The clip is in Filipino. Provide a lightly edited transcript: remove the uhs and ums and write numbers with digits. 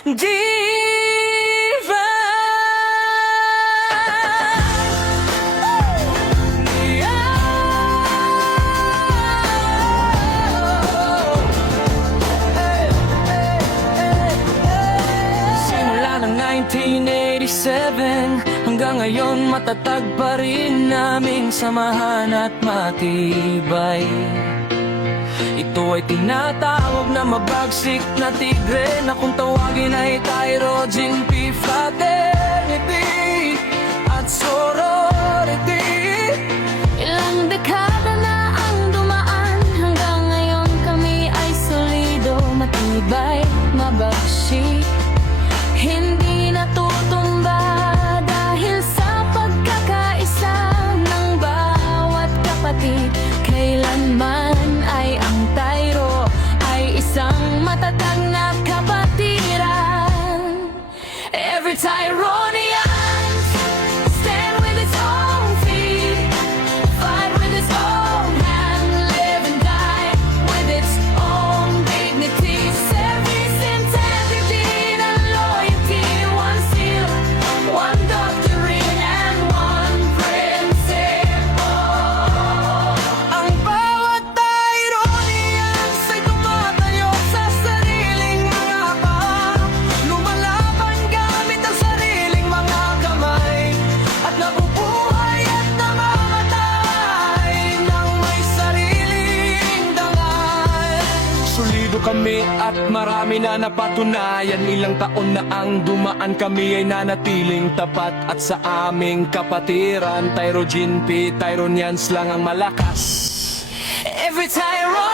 Diva. Simula ng 1987 hanggang ngayon matatag pa rin naming samahan at matibay. Ito ay tinatawag na mabagsik na tigre, na kung tawagin ay Tyrogin P Fraternity at sorority. Ilang dekada na ang dumaan, hanggang ngayon kami ay solido, matibay, mabagsik, hindi natutumba dahil sa pagkakaisa ng bawat kapatid. Kailanman ay ang Tyro ay isang matatag na kapatiran. Every Tyronian stand with its own feet, fight with its own hand, live and die with its own dignity. Service, integrity, and loyalty, one seal, one doctrine, and one principle. Ang bawat Tyronians ay tumatayo sa sariling mga paa, lumalaban gamit ang sariling mga kamay, at nabubuhay at namamatay nang may sariling dangal. Solido kami at marami na napatunayan. Ilang taon na ang dumaan, kami ay nanatiling tapat. At sa aming kapatiran, Tyrogin P, Tyronians lang ang malakas. Every Tyro